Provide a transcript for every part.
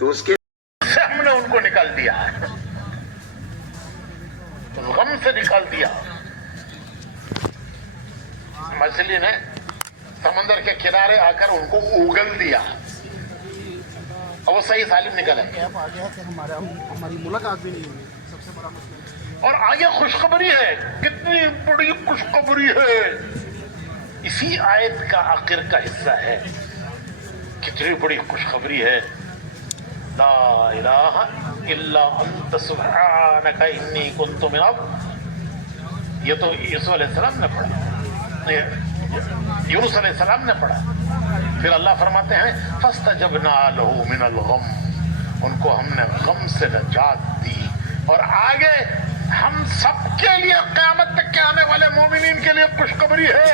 तो उसके से हमने उनको निकाल दिया, गम से निकाल दिया। मछली ने समंदर के किनारे आकर उनको उगल दिया और वो सही सालिम निकले। हमारी मुलाकात भी नहीं हुई, सबसे बड़ा मसला। और आगे खुशखबरी है, कितनी बड़ी खुशखबरी है, इसी आयत का आखिर का हिस्सा है। कितनी बड़ी खुशखबरी है, ला इलाहा इल्ला अंत सुब्हानका इन्नी कुन्तु मिनल। ये तो यूसुफ अलैहिस्सलाम ने पढ़ा, यूनुस अलैहिस्सलाम ने पढ़ा। फिर अल्लाह फरमाते हैं फस्तजबना लहू मिनल गम, उनको हमने गम से नजात दी। और आगे हम सबके लिए क़यामत तक के आने वाले मोमिनीन के लिए खुशखबरी है,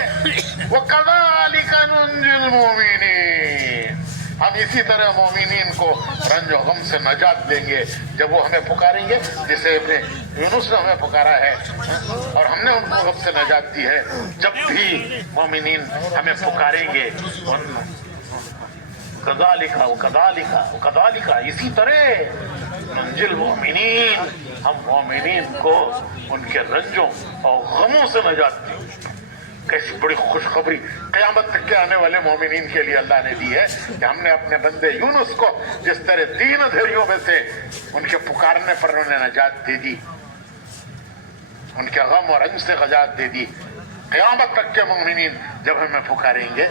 वो कज़ालिका नुंजिल मोमिनीन, हम इसी तरह मोमिनीन को रंजो गम से नजात देंगे जब वो हमें पुकारेंगे, जिसे यूनुस ने हमें पुकारा है और हमने उनको गम से नजात दी है। जब भी मोमिनीन हमें पुकारेंगे, कज़ालिका कज़ालिका कज़ालिका, इसी तरह मंजिल मोमिनीन, हम मोमिनीन को उनके रंजों और गमों से नजात देंगे। कैसी बड़ी खुशखबरी क़यामत तक के आने वाले मोमिनीन के लिए अल्लाह ने दी है कि हमने अपने बंदे यूनुस को जिस तरह 3 अंधेरियों में से उनके पुकारने पर उन्हें नजात दे दी, उनके गम और रंज से नजात दे दी। क़यामत तक के मोमिनीन जब हमें पुकारेंगे,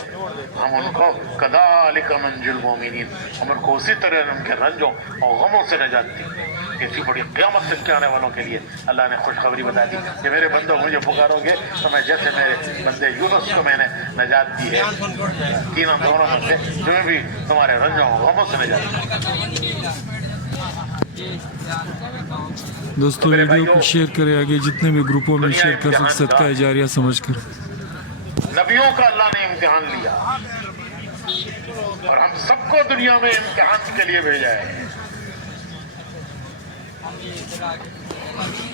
हम उनको कज़ालिका नुंजिल मोमिनीन, हम उनको उसी तरह उनके रंजों और गमों से नजात देंगे। इसी बड़ी क़यामत तक के आने वालों के लिए अल्लाह ने खुशखबरी बता दी कि मेरे बंदों मुझे पुकारोगे तो मैं जैसे मेरे बंदे यूनुस को मैंने नजात दी है 3 अंधेरों में से, तुम्हें भी तुम्हारे रंजों और गमों से नजात दी। दोस्तों वीडियो को शेयर करें, आगे जितने भी ग्रुपों में शेयर कर सकते, सदका जारिया समझकर। नबियों का अल्लाह ने इम्तिहान लिया और हम सबको दुनिया में इम्तिहान के लिए भेजा है।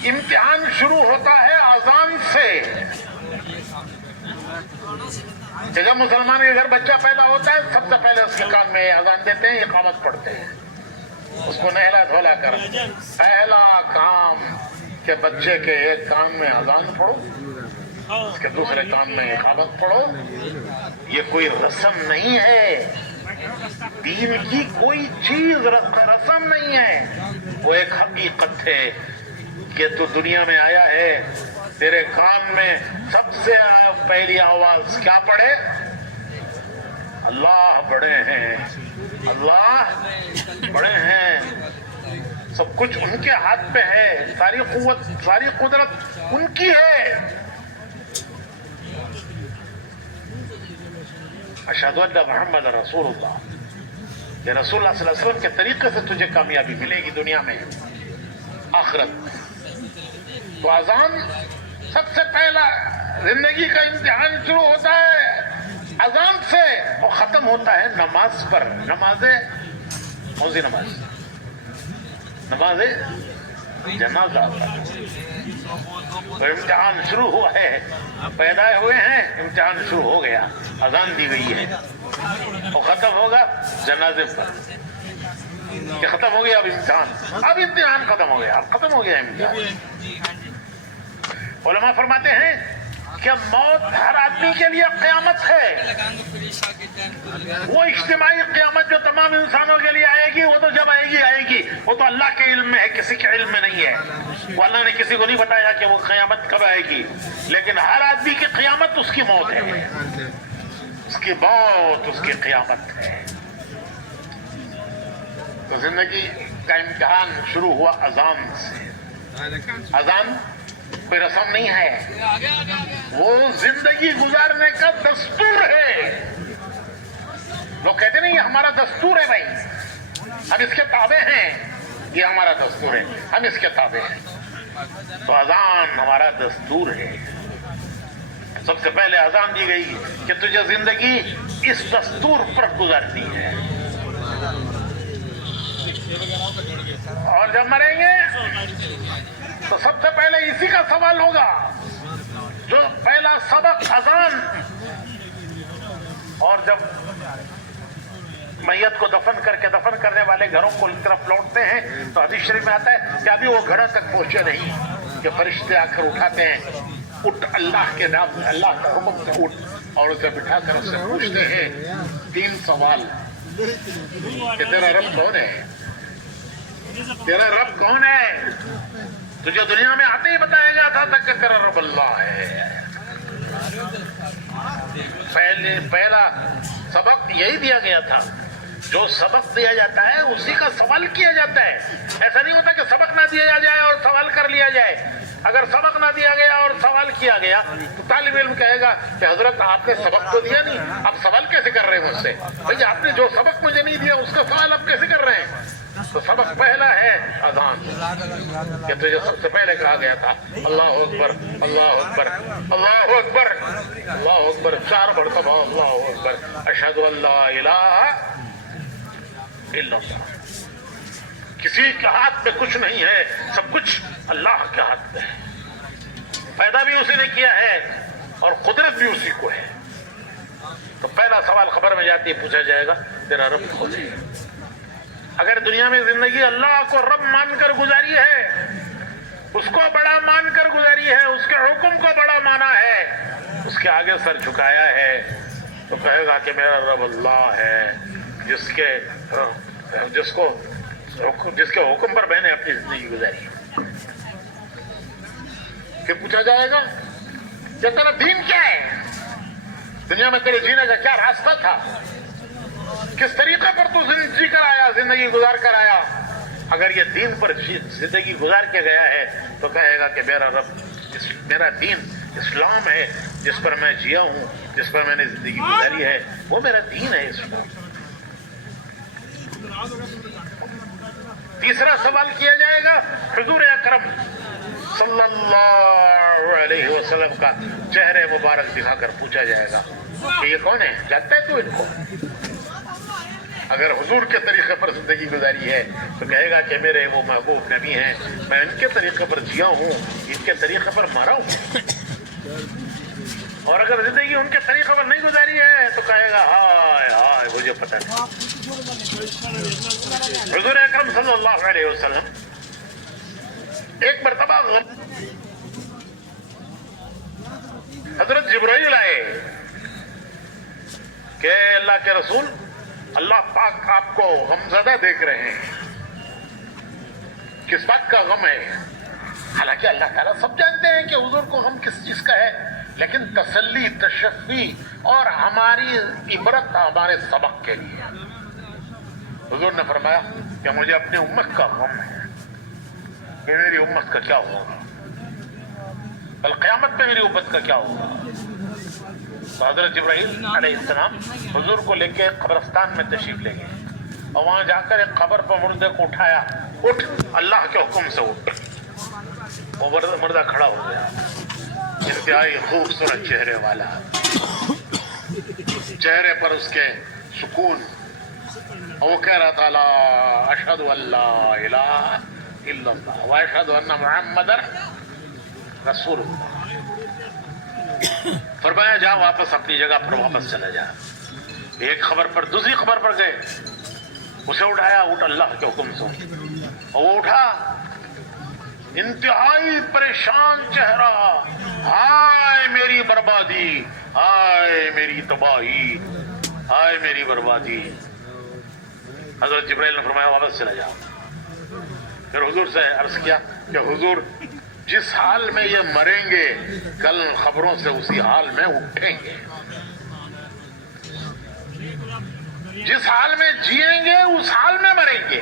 इम्तिहान शुरू होता है अजान से। जब मुसलमान के घर बच्चा पैदा होता है, सबसे पहले उसके कान में अजान देते हैं, इकामत पढ़ते हैं, उसको नहला धोला कर पहला काम के बच्चे के एक कान में अजान पढ़ो, उसके दूसरे कान में इकामत पढ़ो। ये कोई रस्म नहीं है, दीन की कोई चीज रस्म नहीं है, वो एक हकीकत है कि तू दुनिया में आया है, तेरे कान में सबसे पहली आवाज क्या पड़े? अल्लाह बड़े हैं, अल्लाह बड़े हैं, सब कुछ उनके हाथ पे है, सारी कुव्वत सारी कुदरत उनकी है। अशहदु अन्ना मुहम्मद रसूलुल्लाह, ये रसूलुल्लाह सल्लल्लाहु अलैहि वसल्लम के तरीके से तुझे कामयाबी मिलेगी दुनिया में आखिरत। तो अजान सबसे पहला जिंदगी का इम्तिहान शुरू होता है अजान से और खत्म होता है नमाज पर। नमाज़े मौज़ी नमाज, नमाज़े जनाजा पर। तो इम्तिहान शुरू हुआ है, पैदा हुए हैं, इम्तिहान शुरू हो गया, अजान दी गई है और खत्म होगा जनाजे पर। कि खत्म हो गया अब इम्तिहान, अब इम्तिहान खत्म हो गया, अब खत्म हो गया इम्तिहान। उलमा फरमाते हैं कि मौत हर आदमी के लिए क़यामत है। वो इज्तिमाई क़यामत जो तमाम इंसानों के लिए आएगी, वो तो जब आएगी वो तो अल्लाह के इल्म में है, किसी के इल्म में नहीं है। वो अल्लाह ने किसी को नहीं बताया कि वो क़यामत कब आएगी, लेकिन हर आदमी की क़यामत उसकी मौत है, उसकी मौत उसकी क़यामत है। तो जिंदगी का इम्तिहान शुरू हुआ अजान से। अजान कोई रस्म नहीं है, वो जिंदगी गुजारने का दस्तूर है। लोग कहते नहीं ये हमारा दस्तूर है भाई, हम इसके ताबे हैं, ये हमारा दस्तूर है, हम इसके ताबे हैं। तो अजान हमारा दस्तूर है। सबसे पहले अजान दी गई कि तुझे जिंदगी इस दस्तूर पर गुजारनी है, और जब मरेंगे तो सबसे पहले इसी का सवाल होगा। जो पहला सबक अजान, और जब मैयत को दफन करके दफन करने वाले घरों को तरफ लौटते हैं तो हदीस शरीफ में आता है कि अभी वो घरों तक पहुंचे नहीं कि फरिश्ते आकर उठाते हैं, उठ अल्लाह के नाम, अल्लाह का हुक्म से उठ, और उसे बिठाकर उससे पूछते हैं 3 सवाल कि तेरा रब कौन है, तेरा रब कौन है। तुझे दुनिया में आते ही बताया गया था कि तेरा रब अल्लाह है। पहला सबक यही दिया गया था, जो सबक दिया जाता है उसी का सवाल किया जाता है। ऐसा नहीं होता कि सबक ना दिया जाए और सवाल कर लिया जाए। अगर सबक ना दिया गया और सवाल किया गया तो तालिब इल्म कहेगा कि हजरत आपने सबक तो दिया नहीं, आप सवाल कैसे कर रहे हैं मुझसे? भाई आपने जो सबक मुझे नहीं दिया उसका सवाल आप कैसे कर रहे हैं? तो सबक पहला है अजान, कि तुझे सबसे पहले कहा गया था अल्लाह अकबर अल्लाह अकबर अल्लाह अकबर अल्लाह अकबर 4 मरतबा अल्लाह अकबर अशहदु अल्ला इलाहा इल्लल्लाह। किसी के हाथ में कुछ नहीं है, सब कुछ अल्लाह के हाथ में है। पैदा भी उसी ने किया है और कुदरत भी उसी को है। तो पहला सवाल खबर में जाती है, पूछा जाएगा तेरा रब कौन है। अगर दुनिया में जिंदगी अल्लाह को रब मानकर गुजारी है, उसको बड़ा मानकर गुजारी है, उसके हुक्म को बड़ा माना है, उसके आगे सर झुकाया है, तो कहेगा कि मेरा रब अल्लाह है, जिसके हुक्म पर मैंने अपनी जिंदगी गुजारी। फिर पूछा जाएगा कि तेरा दीन क्या है, दुनिया में तेरे जीने का क्या रास्ता था, किस तरीके पर तू जी कर आया, जिंदगी गुजार कर आया। अगर ये दीन पर जिंदगी गुजार के गया है तो कहेगा कि मेरा दीन इस्लाम है, जिस पर मैं जिया हूं, जिस पर मैंने जिंदगी गुजारी है, वो मेरा दीन है इस्लाम। तीसरा सवाल किया जाएगा हुजूर अकरम सल्लल्लाहु अलैहि वसल्लम का चेहरे मुबारक दिखाकर पूछा जाएगा कि ये कौन है, जानता है तू इनको? अगर हुजूर के तरीके पर जिंदगी गुजारी है तो कहेगा कि मेरे वो महबूब नबी हैं, मैं इनके तरीके पर जिया हूँ, इनके तरीके पर मरा हूँ। और अगर जिंदगी उनके तरीके पर नहीं गुजारी है तो कहेगा हाय हाय मुझे पता नहीं। हुजूर अकरम सल्लल्लाहु अलैहि वसल्लम एक मरतबा हजरत जिब्राइल आए कि अल्लाह के रसूल, अल्लाह पाक आपको गमज़दा देख रहे हैं, किस बात का गम है? हालांकि अल्लाह ताला सब जानते हैं कि हुजूर को गम किस चीज का है, लेकिन तसल्ली, तशफ़ी और हमारी इबरत, हमारे सबक के लिए हुजूर ने फरमाया कि मुझे अपनी उम्मत का गम है कि मेरी उम्मत का क्या होगा, कल क़यामत में मेरी उम्मत का क्या होगा। तो हजरत जिब्राइल अलैहिस्सलाम हुजूर को लेके कब्रिस्तान में तशरीफ ले गए और वहां जाकर एक कब्र पर मुर्दे को उठाया। उठ, अल्लाह के हुक्म से उठ। वो मुर्दा खड़ा हो गया, इंतहाई खूबसूरत चेहरे वाला, चेहरे पर उसके सुकून। वो कह रहा था ला अशहदु अल्ला इलाहा इल्लल्लाह व अशहदु अन्ना मुहम्मदन रसूलुल्लाह। फरमाया जा वापस अपनी जगह पर वापस चला जा। एक खबर पर दूसरी खबर पर गए, उसे उठाया, उठ अल्लाह के हुक्म से। और वो उठा, इंतहाई परेशान चेहरा, हाय मेरी बर्बादी, हाय मेरी तबाही, हाय मेरी बर्बादी। हजरत जिब्राइल ने फरमाया वापस चला जा। फिर हुजूर से अर्ज किया कि हुजूर जिस हाल में ये मरेंगे कल खबरों से उसी हाल में उठेंगे, जिस हाल में जिएंगे उस हाल में मरेंगे,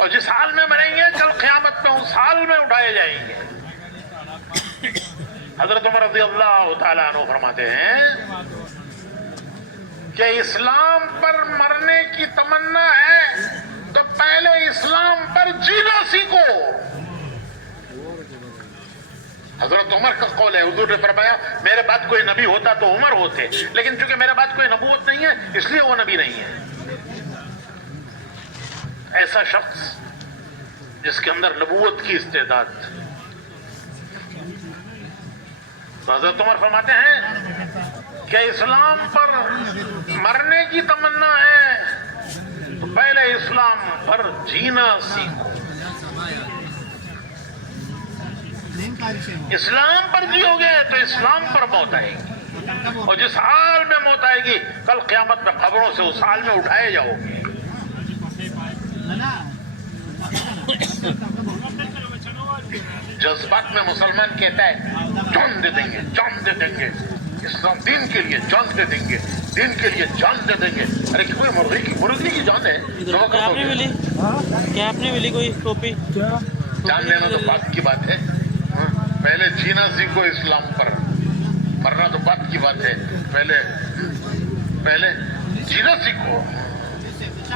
और जिस हाल में मरेंगे कल क़यामत में उस हाल में उठाए जाएंगे। हजरत उमर रज़ियल्लाहु ताला अन्हु फरमाते हैं कि इस्लाम पर मरने की तमन्ना है तो पहले इस्लाम पर जीना सीखो। हजरत उमर का कौल है, हुजूर ने फरमाया मेरे बाद कोई नबी होता तो उमर होते, लेकिन चूंकि मेरे बाद कोई नबूवत नहीं है इसलिए वो नबी नहीं है। ऐसा शख्स जिसके अंदर नबूवत की इस्तेदाद। तो हजरत उमर फरमाते हैं کہ اسلام پر مرنے کی تمنا ہے تو پہلے اسلام پر جینا سیکھو. اسلام پر جیو گے تو اسلام پر موت آئے گی, اور جس حال میں موت آئے گی کل قیامت میں قبروں سے اس حال میں اٹھائے جاؤ گے. جذبات میں مسلمان کہتا ہے جان دے دیں گے, جان دے دیں گے, اسلام دین کے لیے جان دے دیں گے, دین کے لیے جان دے دیں گے. ارے کوئی مرغی کی جان ہے, کیا آپ نے ملی کوئی ٹوپی؟ جان لینا تو بات کی بات ہے, پہلے جینا سیکھو اسلام پر, مرنا تو بات کی بات ہے. پہلے جینا سیکھو,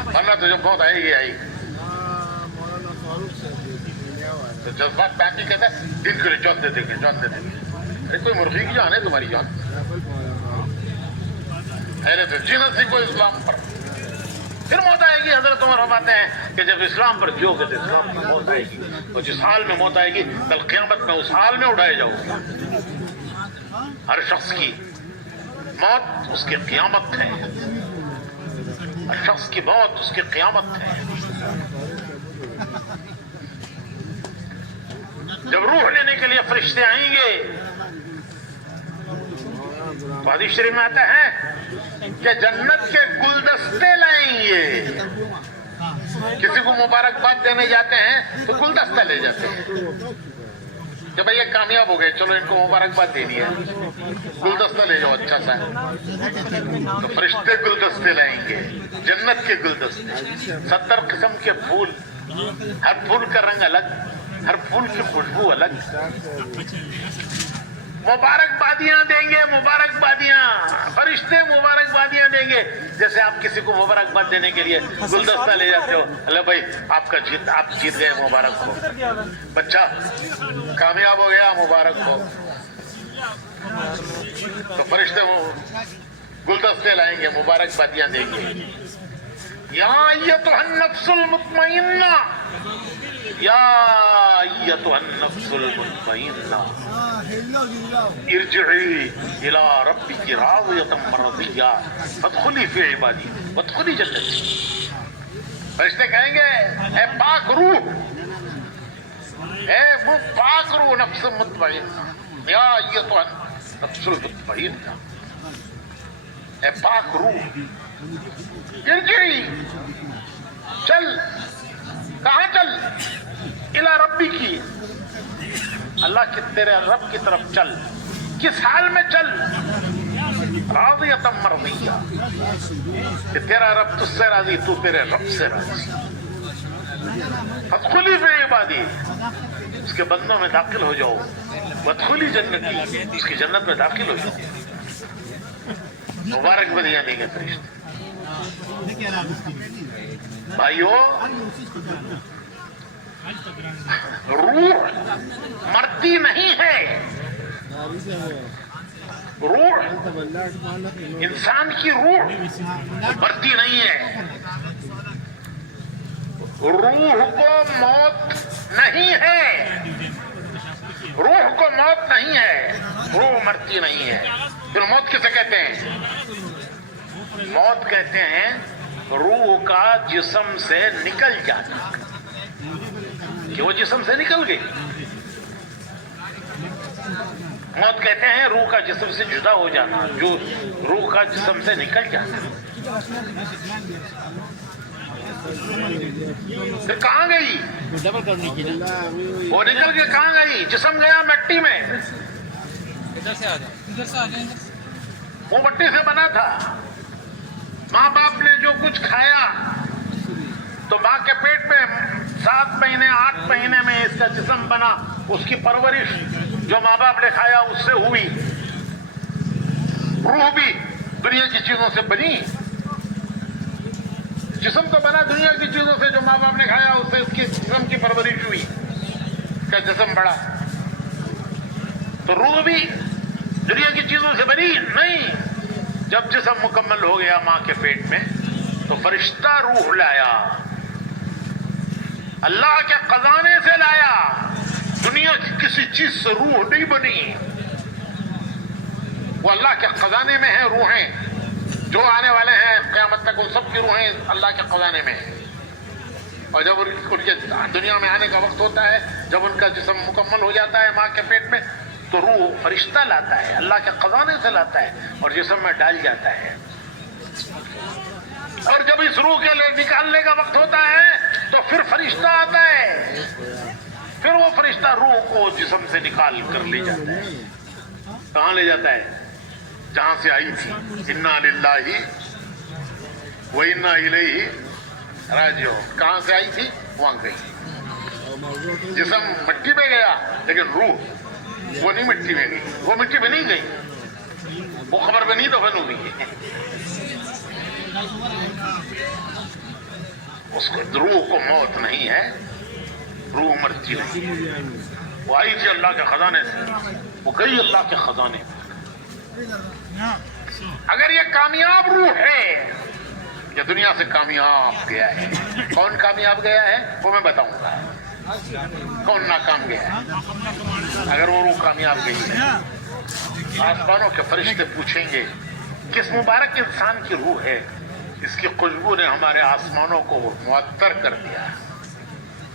مرنا تو جب موت آئے گی آئے گی. تو جذبات میں آتی کہتا ہے دن کے لیے جان دے دیں گے, جان دے دیں گے. ارے کوئی مرغی کی جان ہے تمہاری جان؟ پہلے تو جینا سیکھو اسلام پر, پھر موت آئے گی. حضرت عمر فرماتے ہیں کہ جب اسلام پر جیو گے تو اسلام پر موت آئے گی, اور جس حال میں موت آئے گی کل قیامت میں اس حال میں اٹھائے جاؤ گے. ہر شخص کی موت اس کی قیامت ہے, ہر شخص کی موت اس کی قیامت ہے. جب روح لینے کے لیے فرشتے آئیں گے تو حدیث شریف میں آتا ہے کہ جنت کے گلدستے لائیں گے. کسی کو مبارکباد دینے جاتے ہیں تو گلدستہ لے جاتے ہیں کہ بھئی یہ کامیاب ہو گئے, چلو ان کو مبارکباد دینی ہے, گلدستہ لے جاؤ اچھا سا. تو فرشتے گلدستے لائیں گے, جنت کے گلدستے, 70 قسم کے پھول, ہر پھول کا رنگ الگ, ہر پھول کی خوشبو الگ. مبارکبادیاں دیں گے, مبارکبادیاں, فرشتے مبارکبادیاں دیں گے. جیسے آپ کسی کو مبارکباد دینے کے لیے گلدستہ لے جاتے ہو, اللہ بھائی آپ جیت گئے, مبارک ہو, بچہ کامیاب ہو گیا, مبارک ہو. تو فرشتے گلدستے لائیں گے, مبارکبادیاں دیں گے. یا ایتھا النفس المطمئنہ, یا ایتھا النفس المطمئنہ ارجعی الی ربک راضیۃ مرضیہ فادخلی فی عبادی وادخلی جنتی. فرشتے کہیں گے اے پاک روح, اے وہ پاک روح نفس مطمئنہ, یا ایتھا النفس المطمئنہ, اے پاک روح ارجعی, چل. کہاں چل؟ الی ربی کی, اللہ کے تیرے رب کی طرف چل. کس حال میں چل؟ راضیۃ مرضیہ, کہ تیرا رب تجھ سے راضی, تو تیرے رب سے راضی. فادخلی فی عبادی, اس کے بندوں میں داخل ہو جاؤ. وادخلی جنتی, اس کی جنت میں داخل ہو جاؤ. مبارکبادیاں دیں گے فرشتے. بھائیو, روح مرتی نہیں ہے. روح, انسان کی روح مرتی نہیں ہے. روح کو موت نہیں ہے, روح کو موت نہیں ہے, روح مرتی نہیں ہے. پھر موت کسے کہتے ہیں؟ موت کہتے ہیں روح کا جسم سے نکل جانا, کہ وہ جسم سے نکل گئی. موت کہتے ہیں روح کا جسم سے جدا ہو جانا, جو روح کا جسم سے نکل جانا. پھر کہاں گئی وہ؟ نکل کے کہاں گئی؟ جسم گیا مٹی میں. وہ مٹی سے بنا تھا. ماں باپ نے جو کچھ کھایا تو ماں کے پیٹ میں 7 مہینے 8 مہینے میں اس کا جسم بنا. اس کی پرورش جو ماں باپ نے کھایا اس سے ہوئی. روح بھی دنیا کی چیزوں سے بنی, جسم تو بنا دنیا کی چیزوں سے, جو ماں باپ نے کھایا اس سے اس کی جسم کی پرورش ہوئی, کا جسم بڑا. تو روح بھی دنیا کی چیزوں سے بنی نہیں. جب جسم مکمل ہو گیا ماں کے پیٹ میں تو فرشتہ روح لایا, اللہ کے خزانے سے لایا. دنیا کی کسی چیز سے روح نہیں بنی. वो अल्लाह के खजाने में है रूहें, जो आने वाले हैं क़यामत तक, उन सब की रूहें अल्लाह के खजाने में है। और जब उनके दुनिया में आने का वक्त होता है, जब उनका जिस्म मुकम्मल हो जाता है माँ के पेट में, तो रूह फरिश्ता लाता है, अल्लाह के खजाने से लाता है और जिस्म में डाल जाता है। और जब इस रूह के निकालने का वक्त होता है तो फिर फरिश्ता आता है, फिर वो फरिश्ता रूह को जिस्म से निकाल कर ले जाता है। कहाँ ले जाता है? जहां से आई थी। इन्ना लिल्लाही व इन्ना इलैहि राजिऊन। कहां से आई थी वहां गई। जिस्म मिट्टी में गया, लेकिन रूह वो नहीं मिट्टी में गई, वो मिट्टी में नहीं गई, वो खबर में नहीं दफन हुई। उसको रूह को मौत नहीं है, रूह मरती नहीं। वो आई थी अल्लाह के खजाने से, वो गई अल्लाह के खजाने। अगर ये कामयाब रूह है, ये दुनिया से कामयाब गया है। कौन कामयाब गया है वो मैं बताऊंगा, कौन नाकाम गया है। अगर वो रूह कामयाब गई है, आसमानों के फरिश्ते पूछेंगे किस मुबारक इंसान की रूह है, इसकी खुशबू ने हमारे आसमानों को मुअत्तर कर दिया।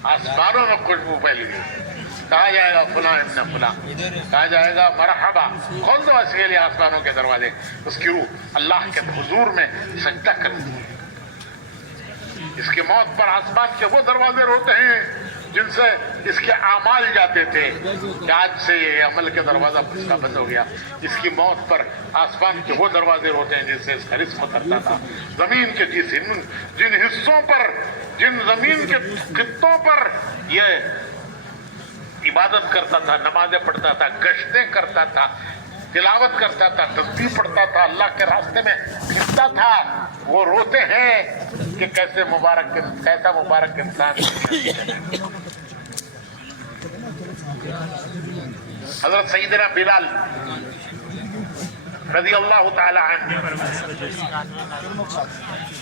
आसमानों में खुशबू फैल गई। कहा जाएगा फुला इब्न फुला, कहा जाएगा मरहबा, खोल दो इसके लिए आसमानों के दरवाजे। उसकी रूह अल्लाह के हुजूर में सजदा करती है। इसकी मौत पर आसमान के वो दरवाजे रोते हैं जिनसे इसके आमाल जाते थे कि आज से ये अमल के दरवाजा इसका बंद हो गया। इसकी मौत पर आसमान के वो दरवाजे रोते हैं जिनसे इसका रिस्क उतरता था। जमीन के जिन हिस्सों पर, जिन जमीन के खित्तों पर ये इबादत करता था, नमाजें पढ़ता था, गश्तें करता था, तिलावत करता था, तस्बीह पढ़ता था, अल्लाह के रास्ते में फिरता था, वो रोते हैं कि कैसा मुबारक इंसान। हजरत सईदना बिलाल रज़ी अल्लाह ताला अन्हु,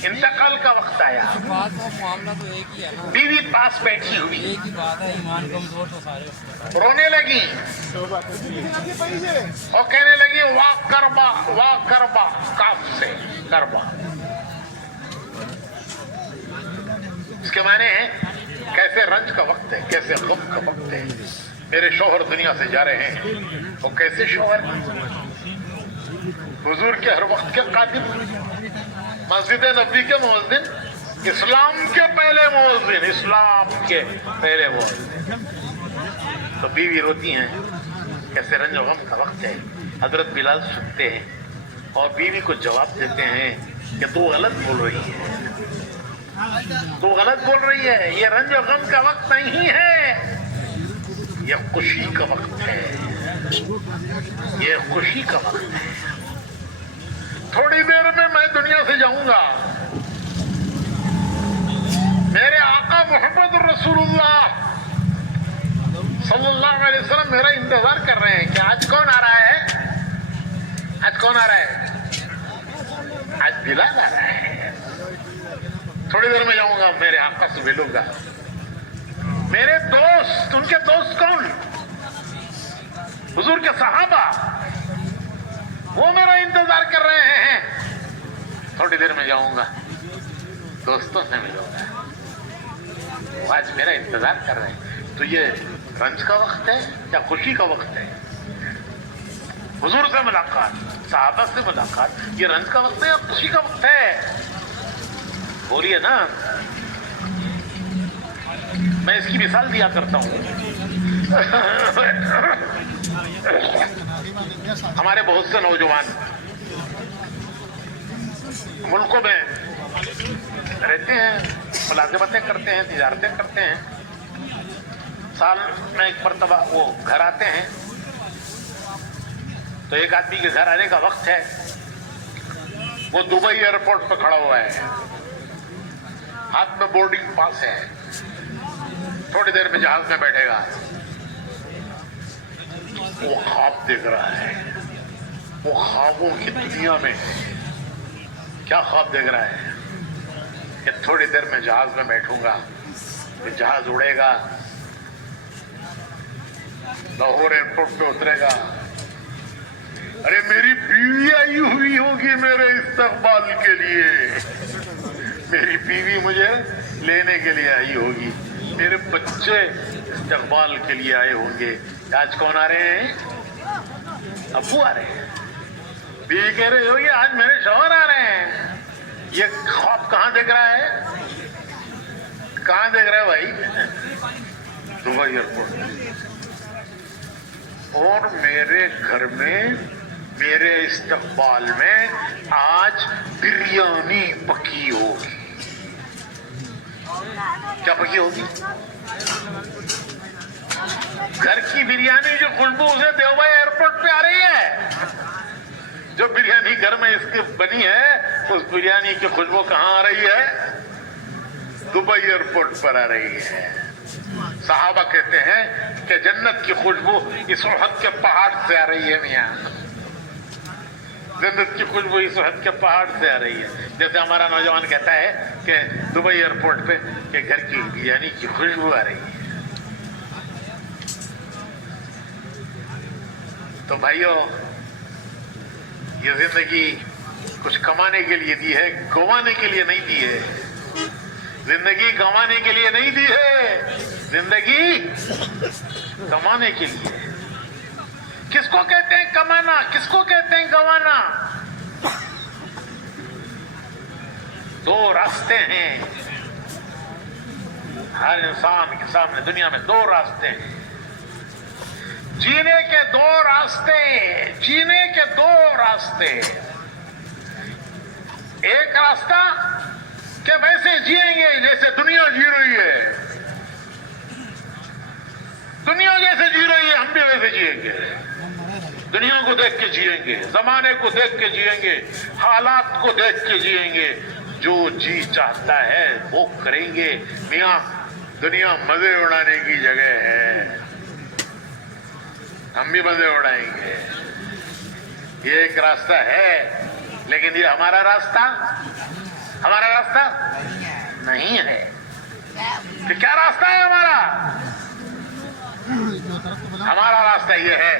इंतकाल का वक्त आया, बीवी पास बैठी हुई, रोने लगी और कहने लगी वाह करबा, काफ से करबा। इसके माने हैं कैसे रंज का वक्त है, कैसे गम का वक्त है। मेरे शौहर दुनिया से जा रहे हैं, और कैसे शौहर, हुजूर के हर वक्त के कातिब, मस्जिद नबी के मुअज्जिन, इस्लाम के पहले मुअज्जिन, इस्लाम के पहले मुअज्जिन। तो बीवी रोती हैं, कैसे रंज और गम का वक्त है। हजरत बिलाल सुनते हैं और बीवी को जवाब देते हैं कि तू गलत बोल रही है, तू गलत बोल रही है, ये रंज और गम का वक्त नहीं है, ये खुशी का वक्त है, ये खुशी का वक्त है। थोड़ी देर में मैं दुनिया से जाऊंगा, मेरे आका मोहम्मद रसूलुल्लाह सल्लल्लाहु अलैहि वसल्लम मेरा इंतजार कर रहे हैं कि आज कौन आ रहा है, आज कौन आ रहा है, आज बिलाल आ रहा है। थोड़ी देर में जाऊंगा, मेरे आका से मिलूंगा। मेरे दोस्त, उनके दोस्त कौन, हुजूर के सहाबा, वो मेरा इंतजार कर रहे हैं। थोड़ी देर में जाऊंगा, दोस्तों से मिलूंगा, आज मेरा इंतजार कर रहे हैं। तो ये रंज का वक्त है या खुशी का वक्त है? हुजूर से मुलाकात, सहाबा से मुलाकात, ये रंज का वक्त है या खुशी का वक्त है? बोलिए ना। मैं इसकी मिसाल दिया करता हूँ। हमारे बहुत से नौजवान मुल्कों में रहते हैं, मुलाज़मतें करते हैं, तिजारतें करते हैं, साल में एक मरतबा वो घर आते हैं। तो एक आदमी के घर आने का वक्त है, वो दुबई एयरपोर्ट पर खड़ा हुआ है, हाथ में बोर्डिंग पास है, थोड़ी देर में जहाज में बैठेगा। वो ख्वाब देख रहा है, वो ख्वाबों की दुनिया में क्या ख्वाब देख रहा है कि थोड़ी देर में जहाज में बैठूंगा, जहाज उड़ेगा, लाहौर एयरपोर्ट पे उतरेगा, अरे मेरी बीवी आई हुई होगी मेरे इस्तकबाल के लिए, मेरी बीवी मुझे लेने के लिए आई होगी, मेरे बच्चे इस्तकबाल के लिए आए होंगे। आज कौन आ रहे हैं? अब्बू आ रहे हैं। बीवी कह रही होगी आज मेरे शौहर आ रहे हैं। ये ख्वाब कहाँ देख रहा है? कहाँ देख रहा है भाई? Dubai airport. और मेरे घर में, मेरे इस्तकबाल में आज बिरयानी पकी होगी। क्या पकी होगी? घर की बिरयानी जो खुशबू उसे दुबई एयरपोर्ट पे आ रही है। जो बिरयानी घर में इसकी बनी है, उस बिरयानी की खुशबू कहाँ आ रही है? दुबई एयरपोर्ट पर आ रही है। सहाबा कहते हैं कि जन्नत की खुशबू इस उहद के पहाड़ से आ रही है मियाँ। जन्नत की खुशबू इस उहद के पहाड़ से आ रही है। जैसे हमारा नौजवान कहता है कि दुबई एयरपोर्ट पे कि घर की बिरयानी की खुशबू आ रही है। तो भाइयों, ये जिंदगी कुछ कमाने के लिए दी है, गंवाने के लिए नहीं दी है। जिंदगी गंवाने के लिए नहीं दी है, जिंदगी कमाने के लिए। किसको कहते हैं कमाना, किसको कहते हैं गंवाना? दो रास्ते हैं हर इंसान के सामने। दुनिया में दो रास्ते हैं, जीने के दो रास्ते, जीने के दो रास्ते। एक रास्ता कि वैसे जिएंगे जैसे दुनिया जी रही है, दुनिया जैसे जी रही है हम भी वैसे जिएंगे। दुनिया को देख के जिएंगे, जमाने को देख के जिएंगे, हालात को देख के जिएंगे। जो जी चाहता है वो करेंगे। मियां, दुनिया मजे उड़ाने की जगह है, हम भी मजे उड़ाएंगे। ये एक रास्ता है, लेकिन ये हमारा रास्ता, हमारा रास्ता नहीं है। तो क्या रास्ता है हमारा? हमारा रास्ता ये है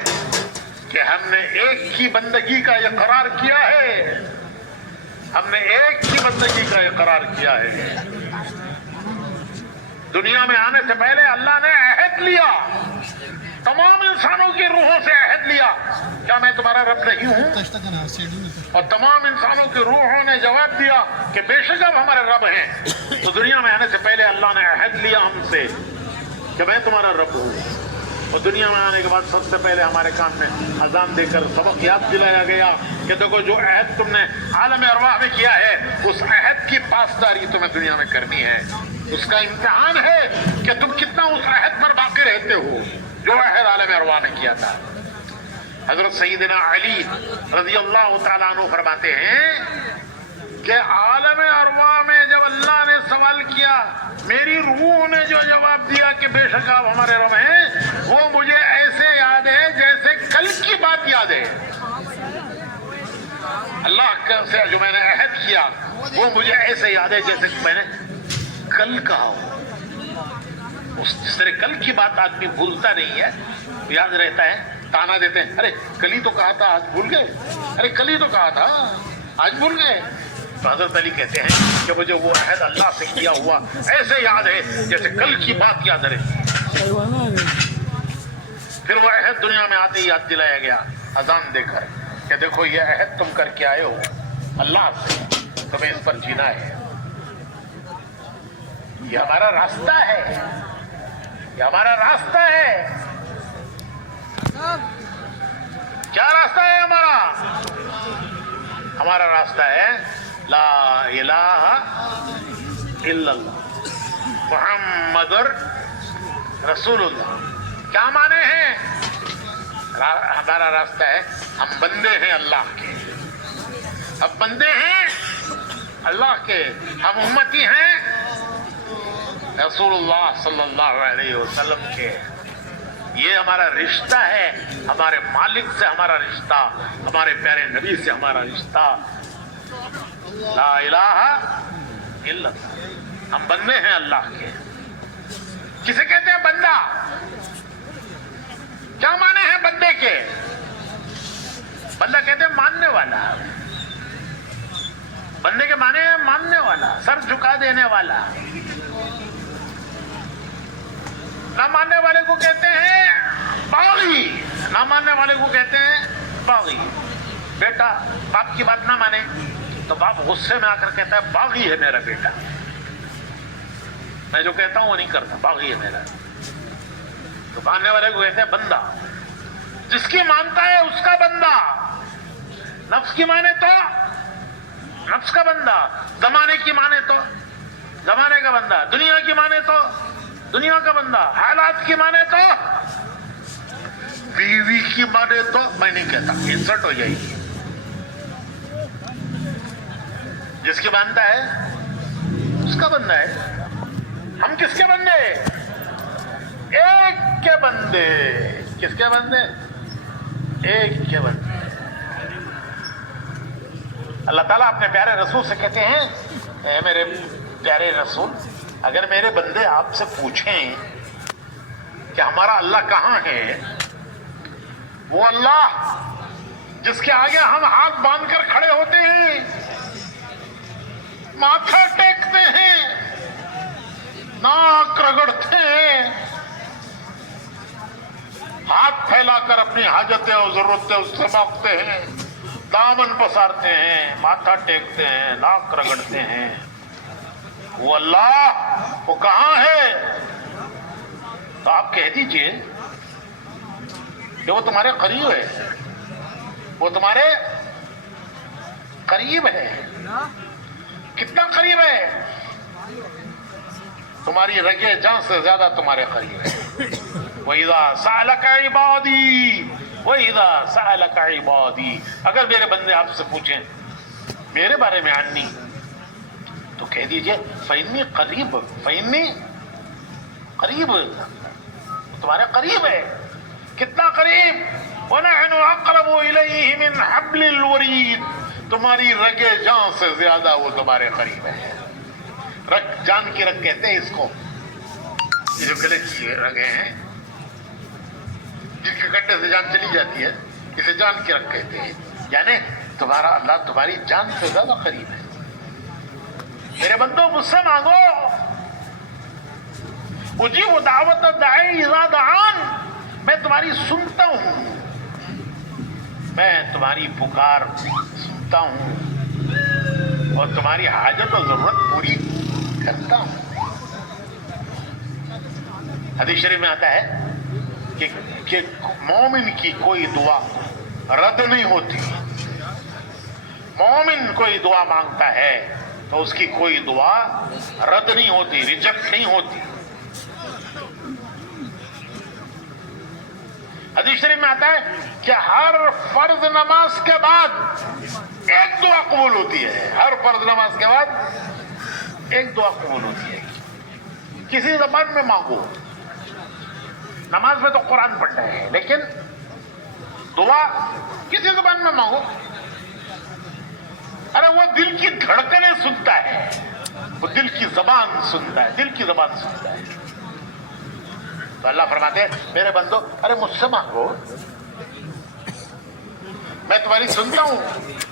कि हमने एक की बंदगी का इकरार किया है, हमने एक की बंदगी का इकरार किया है। दुनिया में आने से पहले अल्लाह ने अहद लिया, तमाम इंसानों की रूहों से अहद लिया, क्या मैं तुम्हारा रब नहीं हूं? और तमाम इंसानों की रूहों ने जवाब दिया कि बेशक आप हमारे रब हैं। तो दुनिया में आने से पहले अल्लाह ने अहद लिया हमसे कि मैं तुम्हारा रब हूं। और दुनिया में आने के बाद सबसे पहले हमारे कान में अजान देकर सबक याद दिलाया गया कि देखो जो अहद तुमने आलम अरवाह में किया है, उस अहद की पासदारी तुम्हें दुनिया में करनी है। उसका इम्तिहान है कि तुम कितना उस अहद पर बाकी रहते हो जो अहद आलम अरवाह में किया था। हजरत सईदना अली रजी अल्लाह तआला अन्हु फरमाते हैं कि आलम अरवाह में जब अल्लाह ने सवाल किया, मेरी रूह ने जो जवाब दिया कि बेशक आप हमारे रब हैं, वो मुझे ऐसे याद है जैसे कल की बात याद है। अल्लाह से जो मैंने अहद किया वो मुझे ऐसे याद है जैसे मैंने कल कहा हो। उस तरह कल की बात आदमी भूलता नहीं है, याद रहता है। ताना देते हैं, अरे कल ही तो कहा था आज भूल गए, अरे कल ही तो कहा था आज भूल गए। तो हजरत अली कहते हैं कि मुझे वो अहद अल्लाह से किया हुआ ऐसे याद है जैसे कल की बात याद रहे। फिर वो अहद दुनिया में आते ही याद दिलाया गया अजान देकर कि देखो ये अहद तुम करके आए हो अल्लाह से, तुम्हें इस पर जीना है। ये हमारा रास्ता है, ये हमारा रास्ता है। क्या रास्ता है हमारा? हमारा रास्ता है ला इलाहा इल्लल्लाह मुहम्मदुर रसूलुल्लाह। क्या माने हैं? हमारा रास्ता है हम बंदे हैं अल्लाह के, हम बंदे हैं अल्लाह के, हम उम्मती हैं रसूलुल्लाह सल्लल्लाहु अलैहि वसल्लम के। ये हमारा रिश्ता है, हमारे मालिक से हमारा रिश्ता, हमारे प्यारे नबी से हमारा रिश्ता। ला इलाहा इल्लल्लाह, हम बंदे हैं अल्लाह के। किसे कहते हैं बंदा? क्या माने हैं बंदे के? بندہ کہتے ہیں ماننے والا. بندے کے معنی ہے ماننے والا, سر جھکا دینے والا. نہ ماننے والے کو کہتے ہیں باغی, نہ ماننے والے کو کہتے ہیں باغی. بیٹا باپ کی بات نہ مانے تو باپ غصے میں آ کر کہتا ہے باغی ہے میرا بیٹا, میں جو کہتا ہوں وہ نہیں کرتا, باغی ہے میرا. تو ماننے والے کو کہتے ہیں بندہ. جس کی مانتا ہے اس کا بندہ. نفس کی مانے تو نفس کا بندہ, زمانے کی مانے تو زمانے کا بندہ, دنیا کی مانے تو دنیا کا بندہ, حالات کی مانے تو, بیوی کی مانے تو. میں نہیں کہتا, انسلٹ ہو جائے گی. جس کی مانتا ہے اس کا بندہ ہے. ہم کس کے بندے؟ ایک کے بندے. کس کے بندے؟ ایک کے بندے. اللہ تعالیٰ اپنے پیارے رسول سے کہتے ہیں اے میرے پیارے رسول, اگر میرے بندے آپ سے پوچھیں کہ ہمارا اللہ کہاں ہے, وہ اللہ جس کے آگے ہم ہاتھ باندھ کر کھڑے ہوتے ہیں, ماتھا ٹیکتے ہیں, ناک رگڑتے ہیں, ہاتھ پھیلا کر اپنی حاجتیں اور ضرورتیں اس سے مانگتے ہیں, دامن پسارتے ہیں, ماتھا ٹیکتے ہیں, ناک رگڑتے ہیں, وہ اللہ وہ کہاں ہے؟ تو آپ کہہ دیجئے کہ وہ تمہارے قریب ہے. وہ تمہارے قریب ہے. کتنا قریب ہے؟ تمہاری رگے جان سے زیادہ تمہارے قریب ہے. وَإِذَا سَأَلَكَ عِبَادِي وَإِذَا سَأَلَكَ عِبَادِي, اگر میرے بندے آپ سے پوچھیں میرے بارے میں عنی, تو کہہ دیجئے فَإِنِّي قریب, فَإِنِّي قریب, تمہارے قریب ہے. کتنا قریب؟ وَنَحْنُ أَقْرَبُ إِلَيْهِ مِنْ حَبْلِ الْوَرِيدِ, تمہاری رگے جان سے زیادہ وہ تمہارے قریب ہے. رگ, جان کی رگ کہتے ہیں اس کو, یہ جو گلے کی رگیں ہیں جن کے کٹے سے جان چلی جاتی ہے, اسے جان کی رگ کہتے ہیں. یعنی تمہارا اللہ تمہاری جان سے زیادہ قریب ہے. میرے بندوں مجھ سے مانگو, اجیب دعوت الداعی اذا دعان, میں تمہاری سنتا ہوں, میں تمہاری پکار سنتا ہوں اور تمہاری حاجت اور ضرورت پوری کرتا ہوں. حدیث شریف میں آتا ہے کہ مومن کی کوئی دعا رد نہیں ہوتی. مومن کوئی دعا مانگتا ہے تو اس کی کوئی دعا رد نہیں ہوتی, ریجیکٹ نہیں ہوتی. حدیث شریف میں آتا ہے کہ ہر فرض نماز کے بعد ایک دعا قبول ہوتی ہے. ہر فرض نماز کے بعد ایک دعا قبول ہوتی ہے. کسی زبان میں مانگو. نماز میں تو قرآن پڑھنا ہے, لیکن دعا کسی زبان میں مانگو. ارے وہ دل کی دھڑکنیں سنتا ہے, وہ دل کی زبان سنتا ہے, دل کی زبان سنتا ہے. تو اللہ فرماتے ہیں میرے بندو ارے مجھ سے مانگو, میں تمہاری سنتا ہوں,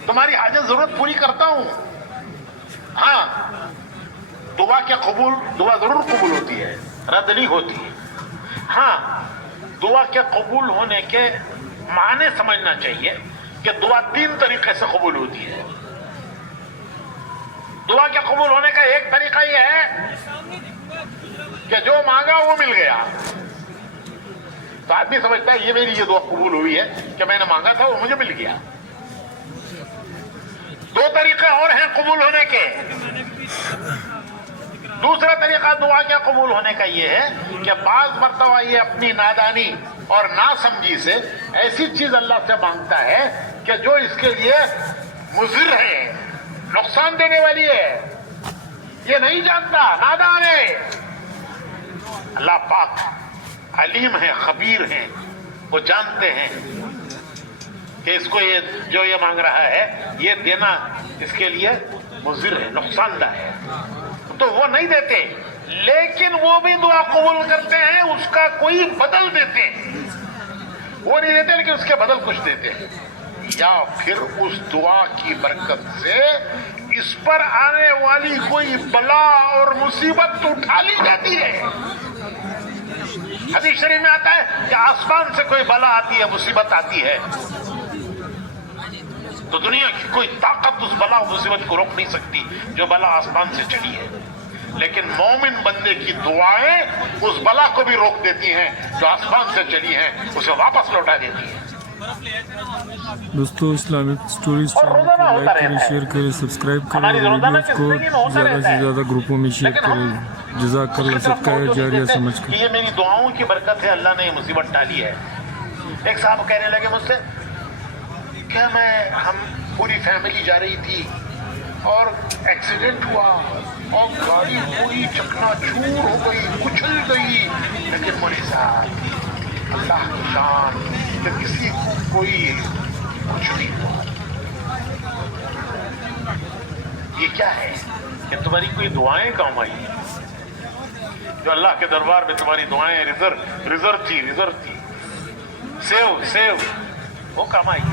تمہاری حاجت ضرورت پوری کرتا ہوں. ہاں دعا کیا قبول, دعا ضرور قبول ہوتی ہے, رد نہیں ہوتی. ہاں دعا کے قبول ہونے کے معنی سمجھنا چاہیے کہ دعا 3 طریقے سے قبول ہوتی ہے. دعا کے قبول ہونے کا ایک طریقہ یہ ہے کہ جو مانگا وہ مل گیا. تو آدمی سمجھتا ہے یہ میری یہ دعا قبول ہوئی ہے کہ میں نے مانگا تھا وہ مجھے مل گیا. 2 طریقے اور ہیں قبول ہونے کے. دوسرا طریقہ دعا کے قبول ہونے کا یہ ہے کہ بعض مرتبہ یہ اپنی نادانی اور ناسمجھی سے ایسی چیز اللہ سے مانگتا ہے کہ جو اس کے لیے مضر ہے, نقصان دینے والی ہے, یہ نہیں جانتا, نادان ہے. اللہ پاک علیم ہے, خبیر ہیں, وہ جانتے ہیں کہ اس کو یہ مانگ رہا ہے یہ دینا اس کے لیے مضر ہے, نقصان دہ ہے, تو وہ نہیں دیتے. لیکن وہ بھی دعا قبول کرتے ہیں, اس کا کوئی بدل دیتے ہیں. وہ نہیں دیتے لیکن اس کے بدل کچھ دیتے ہیں. या फिर उस दुआ की बरकत से इस पर आने वाली कोई बला और मुसीबत तो उठा ली जाती है। हदीस शरीफ में आता है कि आसमान से कोई बला आती है, मुसीबत आती है, तो दुनिया की कोई ताकत उस बला और मुसीबत को रोक नहीं सकती जो बला आसमान से चली है। लेकिन मोमिन बंदे की दुआएं उस बला को भी रोक देती हैं जो आसमान से चली है, उसे वापस लौटा देती है। दोस्तों इस्लामिक स्टोरीज चैनल को लाइक करें, शेयर करें, सब्सक्राइब करें और वीडियोस को ज़्यादा से ज़्यादा ग्रुपों में शेयर करें। जज़ाकल्लाह सदका जारिया समझ कर। ये मेरी दुआओं की बरकत है, अल्लाह ने ये मुसीबत टाली है। एक साहब कहने लगे मुझसे, क्या हम पूरी फैमिली जा रही थी और एक्सीडेंट हुआ और गाड़ी पूरी चकनाचूर हो गई, कुचल गई, लेकिन मेरे साथ अल्लाह की शान कि किसी को कोई कुछ नहीं हुआ। ये क्या है कि तुम्हारी कोई दुआएं काम आई, जो अल्लाह के दरबार में तुम्हारी दुआएं रिजर्व थी, सेव वो काम आई।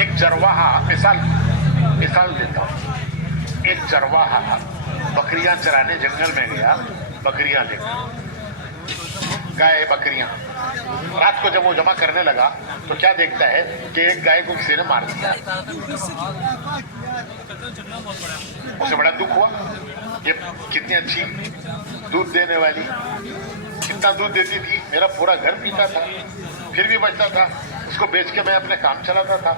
एक चरवाहा, मिसाल देता हूं, एक चरवाहा बकरियां चराने जंगल में गया, बकरियां लेकर, गाय बकरियां। रात को जब वो जमा करने लगा तो क्या देखता है कि एक गाय को किसी ने मार दिया। उसे बड़ा दुख हुआ, ये कितनी अच्छी दूध देने वाली, कितना दूध देती थी, मेरा पूरा घर पीता था, फिर भी बचता था, इसको बेच के मैं अपने काम चलाता था,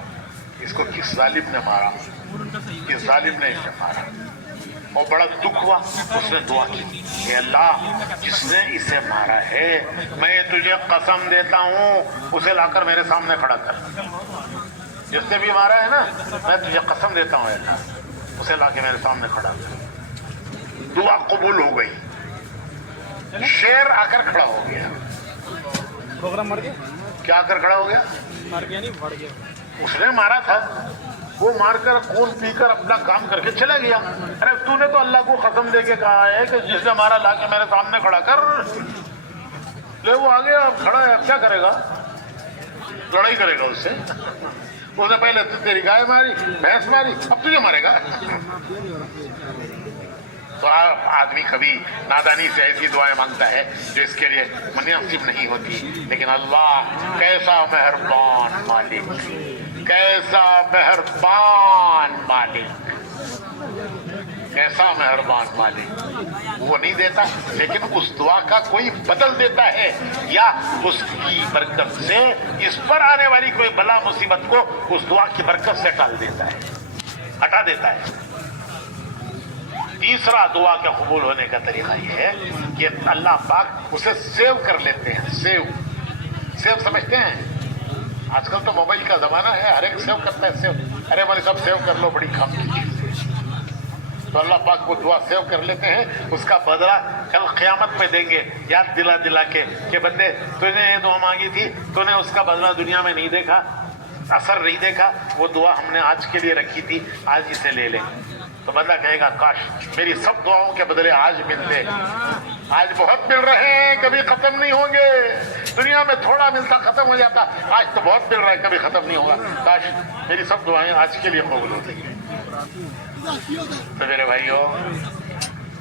इसको किस जालिम ने मारा, किस जालिम ने इसे मारा। और बड़ा दुख हुआ, उसने दुआ की, हे अल्लाह जिसने इसे मारा है मैं तुझे कसम देता हूँ उसे लाकर मेरे सामने खड़ा कर। जिसने भी मारा है ना, मैं तुझे कसम देता हूँ अल्लाह, उसे लाके मेरे सामने खड़ा कर। दुआ कबूल हो गई। शेर आकर खड़ा हो गया। प्रोग्राम मर गया, क्या आकर खड़ा हो गया? मर गया नहीं, बढ़ गया। उसने मारा था, वो मारकर खून पीकर अपना काम करके चला गया। अरे तूने तो अल्लाह को कसम देके कहा है कि जिसने मारा लाके मेरे सामने खड़ा कर। ले वो आ गया, अब खड़ा है, अब क्या करेगा? लड़ाई करेगा उससे। उसने पहले तेरी गाय मारी, भैंस मारी, अब तुझे मारेगा। तो आदमी कभी नादानी से ऐसी दुआएं मांगता है जो इसके लिए मुनासिब नहीं होती। लेकिन अल्लाह कैसा मेहरबान मालिक, कैसा मेहरबान मालिक, कैसा मेहरबान मालिक। वो नहीं देता, लेकिन उस दुआ का कोई बदल देता है, या उसकी बरकत से इस पर आने वाली कोई बला मुसीबत को उस दुआ की बरकत से टाल देता है, हटा देता है। तीसरा दुआ के कबूल होने का तरीका यह है कि अल्लाह पाक उसे सेव कर लेते हैं। सेव समझते हैं? आजकल तो मोबाइल का जमाना है, हर एक सेव करता है। सेव, अरे हमारे सब सेव कर लो, बड़ी काम की चीज। तो अल्लाह पाक वो दुआ सेव कर लेते हैं, उसका बदला कल क़यामत में देंगे, याद दिला के कि बंदे तूने ये दुआ मांगी थी, तूने उसका बदला दुनिया में नहीं देखा, असर नहीं देखा, वो दुआ हमने आज के लिए रखी थी, आज इसे ले ले। तो बंदा कहेगा काश मेरी सब दुआओं के बदले आज मिलते। आज बहुत मिल रहे हैं, कभी खत्म नहीं होंगे। दुनिया में थोड़ा मिलता खत्म हो जाता, आज तो बहुत मिल रहा है, कभी खत्म नहीं होगा। काश मेरी सब दुआएं आज के लिए कबूल होती। तो मेरे भाइयों,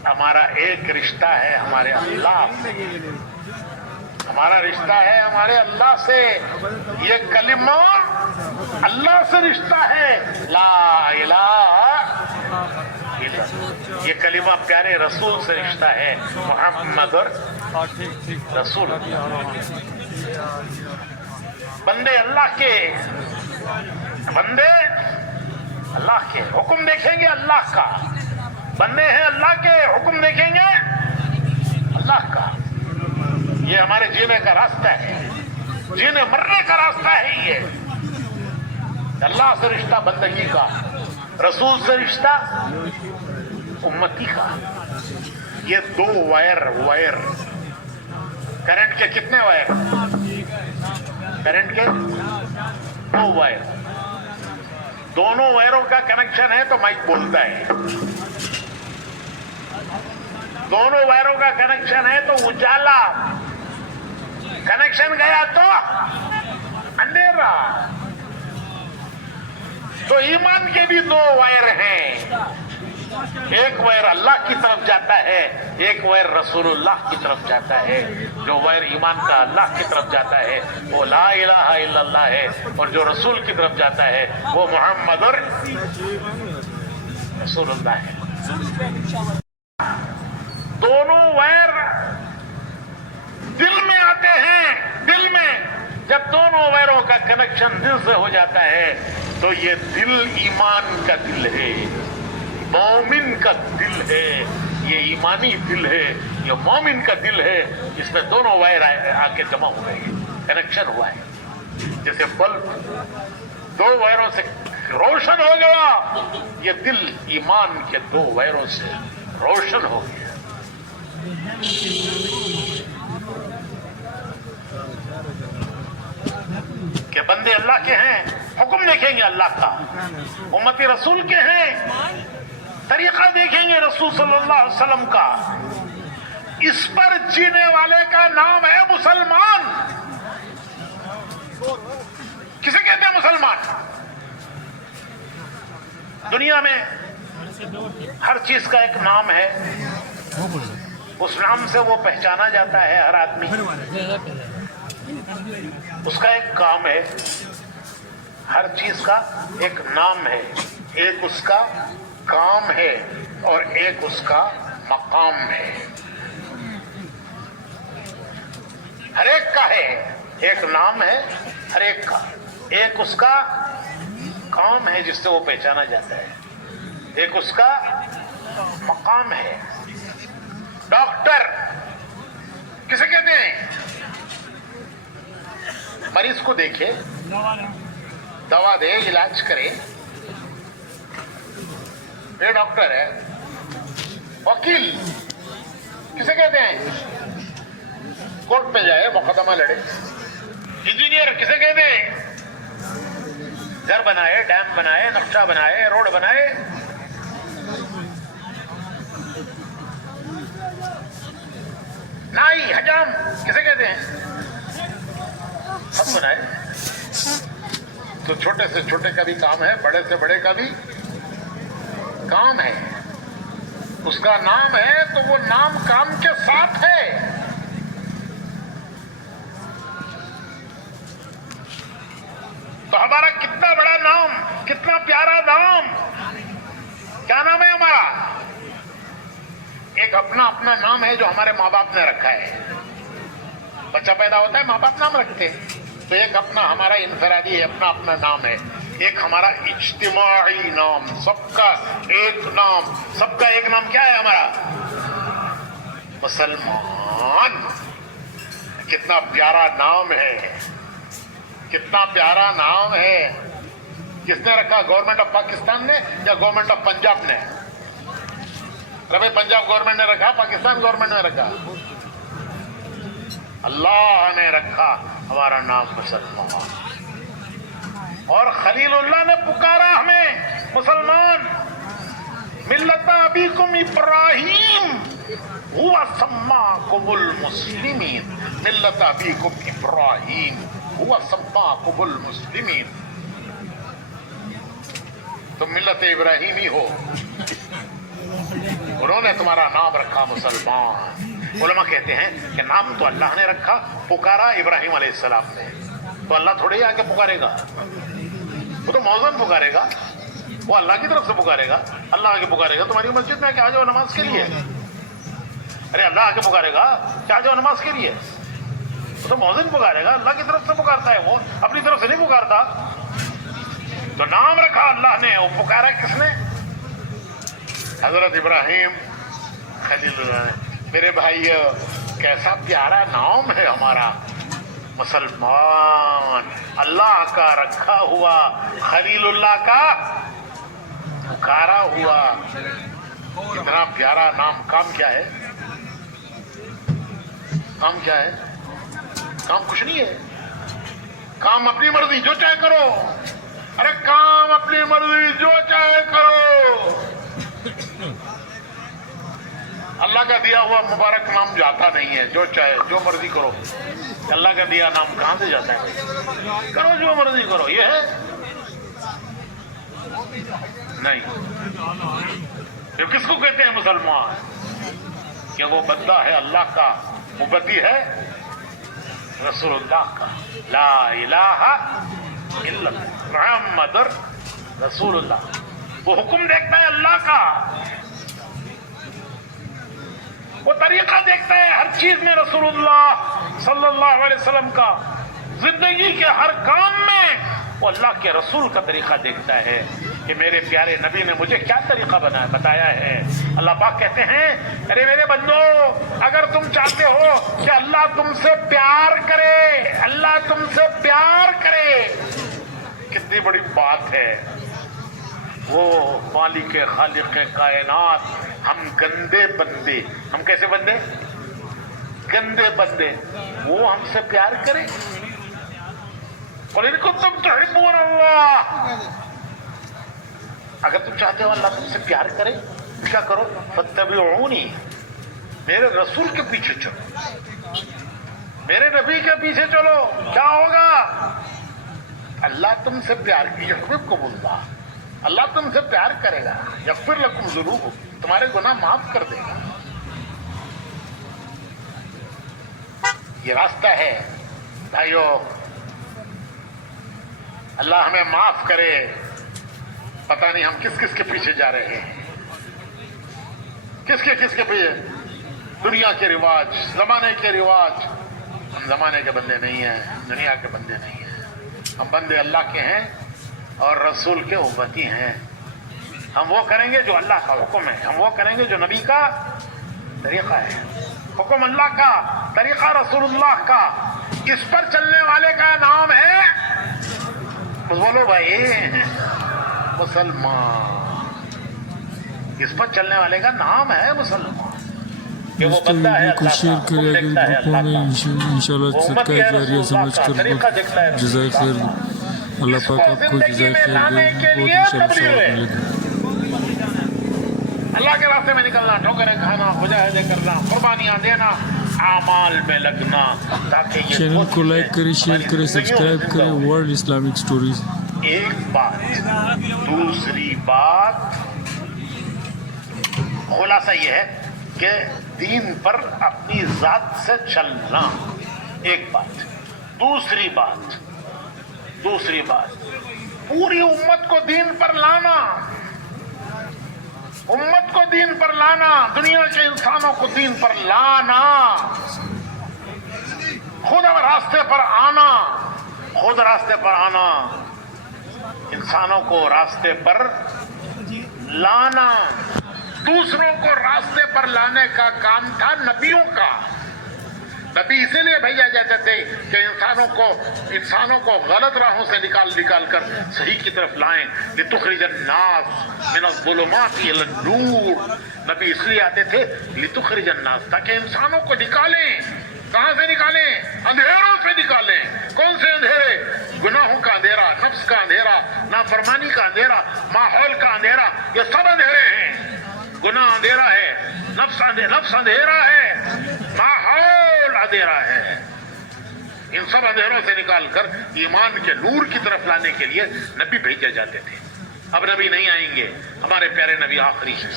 हमारा एक रिश्ता है हमारे अल्लाह से, हमारा रिश्ता है हमारे अल्लाह से। ये कलिमा अल्लाह से रिश्ता है, ला इलाहा इल्लल्लाह। ये कलिमा प्यारे रसूल से रिश्ता है, मोहम्मद रसूल। बंदे अल्लाह के, बंदे अल्लाह के हुक्म देखेंगे, अल्लाह का। बंदे हैं अल्लाह के, हुक्म देखेंगे अल्लाह का। ये हमारे जीने का रास्ता है, जीने मरने का रास्ता है। ये अल्लाह से रिश्ता बंदगी का, रसूल से रिश्ता उम्मती का। ये दो वायर करंट के कितने वायर? करंट के दो वायर। दोनों वायरों का कनेक्शन है तो माइक बोलता है। दोनों वायरों का कनेक्शन है तो उजाला कनेक्शन गया तो अंधेरा। तो ईमान के भी दो वायर हैं, एक वायर अल्लाह की तरफ जाता है, एक वायर रसूलुल्लाह की तरफ जाता है। जो वायर ईमान का अल्लाह की तरफ जाता है वो ला इलाहा इल्लल्लाह है, और जो रसूल की तरफ जाता है वो मुहम्मदुर रसूलुल्लाह है। दोनों वायर दिल में आते हैं। दिल में जब दोनों वायरों का कनेक्शन दिल से हो जाता है तो ये दिल ईमान का दिल है, मोमिन का दिल है, ये ईमानी दिल है, ये मोमिन का दिल है। इसमें दोनों वायर आके जमा हो गए, कनेक्शन हुआ है। जैसे बल्ब दो वायरों से रोशन हो गया, ये दिल ईमान के दो वायरों से रोशन हो गया। कि बंदे अल्लाह के हैं, हुक्म देखेंगे अल्लाह का, उम्मती रसूल के हैं, तरीका देखेंगे रसूल सल्लल्लाहु अलैहि वसल्लम का। इस पर जीने वाले का नाम है मुसलमान। किसे कहते हैं मुसलमान? दुनिया में हर चीज का एक नाम है, उस नाम से वो पहचाना जाता है हर आदमी। उसका एक काम है, हर चीज का एक नाम है, एक उसका काम है और एक उसका मकाम है। हर एक का है, एक नाम है हर एक का, एक उसका काम है जिससे वो पहचाना जाता है, एक उसका मकाम है। डॉक्टर किसे कहते हैं? मरीज को देखे, दवा दे, इलाज करे, ये डॉक्टर है। वकील किसे कहते हैं? कोर्ट पे जाए, मुकदमा लड़े। इंजीनियर किसे कहते हैं? घर बनाए, डैम बनाए, नक्शा बनाए, रोड बनाए। नाई, हजाम किसे कहते हैं? सब बनाए। तो छोटे से छोटे का भी काम है, बड़े से बड़े का भी काम है। उसका नाम है तो वो नाम काम के साथ है। तो हमारा कितना बड़ा नाम, कितना प्यारा नाम, क्या नाम है हमारा? एक अपना अपना नाम है जो हमारे माँ बाप ने रखा है। बच्चा पैदा होता है, माँ बाप नाम रखते हैं। तो एक अपना हमारा इनफरादी है, अपना अपना नाम है। एक हमारा इज्तिमाई नाम, सबका एक नाम। सबका एक नाम क्या है हमारा? मुसलमान। कितना प्यारा नाम है, कितना प्यारा नाम है। किसने रखा? गवर्नमेंट ऑफ पाकिस्तान ने या गवर्नमेंट ऑफ पंजाब ने? अरे भाई, पंजाब गवर्नमेंट ने रखा, पाकिस्तान गवर्नमेंट ने रखा? अल्लाह ने रखा हमारा नाम मुसलमान। और खलीलुल्लाह ने पुकारा हमें मुसलमान। मिल्लता अबीकुम इब्राहीम हुवा सम्माकुमुल मुस्लिमीन। मिल्लता अबीकुम इब्राहीम हुवा सम्माकुमुल मुस्लिमीन। तुम मिल्लत इब्राहीमी हो, उन्होंने तुम्हारा नाम रखा मुसलमान। उलमा कहते हैं कि नाम तो अल्लाह ने रखा, पुकारा इब्राहिम अलैहिस्सलाम ने। तो अल्लाह थोड़े ही आके पुकारेगा, वो तो मौजूद पुकारेगा, वो अल्लाह की तरफ से पुकारेगा। अल्लाह आके पुकारेगा तुम्हारी मस्जिद में, क्या जाओ नमाज के लिए? अरे अल्लाह आके पुकारेगा, क्या जाओ नमाज के लिए? वो तो मौजूद पुकारेगा, अल्लाह की तरफ से पुकारता है, वो अपनी तरफ से नहीं पुकारता। तो नाम रखा अल्लाह ने, वो पुकारा किसने? हजरत इब्राहिम खलीलुल्लाह ने। मेरे भाई, कैसा प्यारा नाम है हमारा मुसलमान। अल्लाह का रखा हुआ, खलीलुल्लाह का पुकारा हुआ। इतना प्यारा नाम। काम क्या है? काम क्या है? काम कुछ नहीं है। काम अपनी मर्जी, जो चाहे करो। अरे काम अपनी मर्जी, जो चाहे करो। अल्लाह का दिया हुआ मुबारक नाम जाता नहीं है, जो चाहे जो मर्जी करो। अल्लाह का दिया नाम कहां से जाता है भाई? करो जो मर्जी करो, ये है नहीं। तो किसको कहते हैं मुसलमान? कि वो बंदा है अल्लाह का, मुबद्दी है रसूलुल्लाह का। ला इलाहा इल्लल्लाह मुहम्मदुर रसूलुल्लाह। वो हुक्म देखता है अल्लाह का, वो तरीका देखता है हर चीज में रसूलुल्लाह सल्लल्लाहु अलैहि वसल्लम का। जिंदगी के हर काम में वो अल्लाह के रसूल का तरीका देखता है कि मेरे प्यारे नबी ने मुझे क्या तरीका बताया है। अल्लाह पाक कहते हैं, अरे मेरे बंदो, अगर तुम चाहते हो कि अल्लाह तुमसे प्यार करे, अल्लाह तुमसे प्यार करे, कितनी बड़ी बात है। वो मालिक खालिक कायनात, हम गंदे बंदे, हम कैसे बंदे? गंदे बंदे, वो हमसे प्यार करे। और इनको तुम तुहिब्बून अल्लाह, अगर तुम चाहते हो अल्लाह तुमसे प्यार करे, क्या करो? फत्तबिऊनी, मेरे रसूल के पीछे चलो, मेरे नबी के पीछे चलो। क्या होगा? अल्लाह तुमसे प्यार की, युहिब्बुकुमुल्लाह, अल्लाह तुमसे प्यार करेगा। यग़फ़िर लकुम ज़ुनूबकुम, तुम्हारे गुनाह माफ कर देगा। ये रास्ता है भाइयों। अल्लाह हमें माफ करे। पता नहीं हम किस किस के पीछे जा रहे हैं, किसके किसके पीछे? दुनिया के रिवाज, जमाने के रिवाज। हम जमाने के बंदे नहीं हैं, दुनिया के बंदे नहीं हैं। हम बंदे अल्लाह के हैं और रसूल के उम्मती हैं। हम वो करेंगे जो अल्लाह का हुक्म है, हम वो करेंगे जो नबी का तरीका है। हुक्म अल्लाह का, तरीका रसूलुल्लाह का, इस पर चलने वाले का नाम है, बोलो भाई, मुसलमान। इस पर चलने वाले का नाम है मुसलमान। इस वीडियो को शेयर करें आगे ग्रुपों में, इंशाल्लाह सबका जरिया समझ कर जज़ाए खैर। अल्लाह पाक आपको जज़ाए खैर दे, बहुत इंशाल्लाह सवाब मिलेगा। अल्लाह के रास्ते में निकलना, ठोकरें खाना, मुजाहिदे करना, कुर्बानियां देना, आमाल में लगना, ताकि ये चैनल को लाइक करें, शेयर करें, सब्सक्राइब करें। World Islamic stories. एक बात। दूसरी बात, खुलासा ये है कि दीन पर अपनी जात से चलना, एक बात। दूसरी बात, पूरी उम्मत को दीन पर लाना, उम्मत को दीन पर लाना, दुनिया के इंसानों को दीन पर लाना, खुद रास्ते पर आना, खुद रास्ते पर आना, इंसानों को रास्ते पर लाना। दूसरों को रास्ते पर लाने का काम था नबियों का। नबी इसीलिए भेजा जाते थे कि इंसानों को गलत राहों से निकाल कर सही की तरफ लाएं। लितुखरिजन नास मिनज़्ज़ुलुमाति इलन-नूर। नबी इसलिए आते थे लितुखरिजन नास, ताकि इंसानों को निकालें। कहां से निकालें? अंधेरों से निकालें। कौन से अंधेरे? गुनाहों का अंधेरा, नफ्स का अंधेरा, नाफरमानी का अंधेरा, माहौल का अंधेरा, ये सब अंधेरे हैं। गुनाह अंधेरा है, नफ्स अंधेरा है, माहौल अंधेरा है। इन सब अंधेरों से निकालकर ईमान के नूर की तरफ लाने के लिए नबी भेजे जाते थे। अब नबी नहीं आएंगे, हमारे प्यारे नबी आखिरी हैं।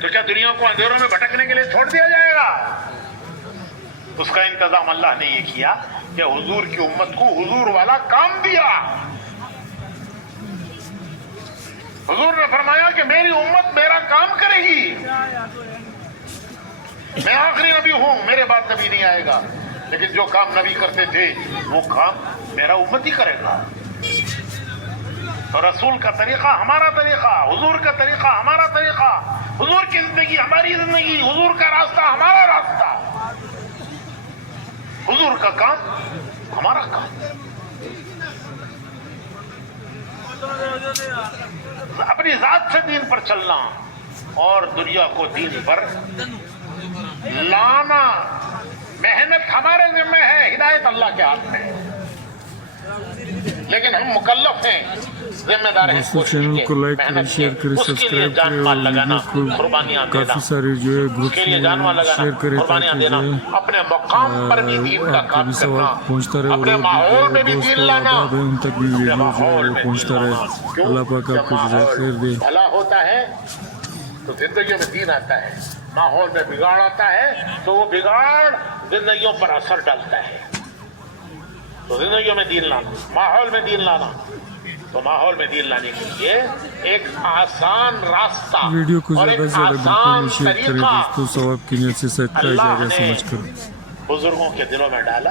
तो क्या दुनिया को अंधेरों में भटकने के लिए छोड़ दिया जाएगा? उसका इंतजाम अल्लाह ने ये किया कि हुजूर की उम्मत को हुजूर वाला काम दिया। हुजूर ने फरमाया कि मेरी उम्मत मेरा काम करेगी। मैं आखिरी नबी हूं, मेरे बाद नबी नहीं आएगा, लेकिन जो काम नबी करते थे वो काम मेरा उम्मत ही करेगा। तो रसूल का तरीका हमारा तरीका, हुजूर का तरीका हमारा तरीका, हुजूर की जिंदगी हमारी जिंदगी, हुजूर का रास्ता हमारा रास्ता, हुजूर का काम हमारा काम। अपनी जात से दीन पर चलना और दुनिया को दीन पर लाना। मेहनत हमारे जिम्मे है, हिदायत अल्लाह के हाथ में है, लेकिन हम मुकल्लफ हैं जिम्मेदार है दोस्तों कोशिश चैनल के, को लाइक करें, मेहनत शेयर के, करें, उसके लिए सब्सक्राइब जान करें माल और लगाना, वीडियो को कुर्बानियां देना, काफ़ी सारे जो है ग्रुप्स उसके लिए जान माल में लगाना, शेयर करें कुर्बानियां ताकि देना, जो है अपने मकाम पर भी दीन का आपको काम भी करना, सवाब पहुंचता रहे और अपने माहौल में भी दीन दोस्तों लाना, आबाद है उन तक भी अपने वीडियो जो है माहौल वो में पहुंचता दीन रहे। लाना। क्यों? अल्लाह पाक जब आपको जज़ाय माहौल खैर दे। भला होता है तो जिंदगी में दीन आता है, माहौल में बिगाड़ आता है तो वो बिगाड़ जिंदगियों पर असर डालता है। तो जिंदगी में दीन लाना, माहौल में दीन लाना, तो माहौल में दीन लाने के लिए एक आसान रास्ता वीडियो को और ज़्यादा एक से ज़्यादा ग्रुपों आसान में शेयर करें तरीका दोस्तों, सवाब की नियत से सदका अल्लाह जारिया ने समझकर। बुजुर्गों के दिलों में डाला।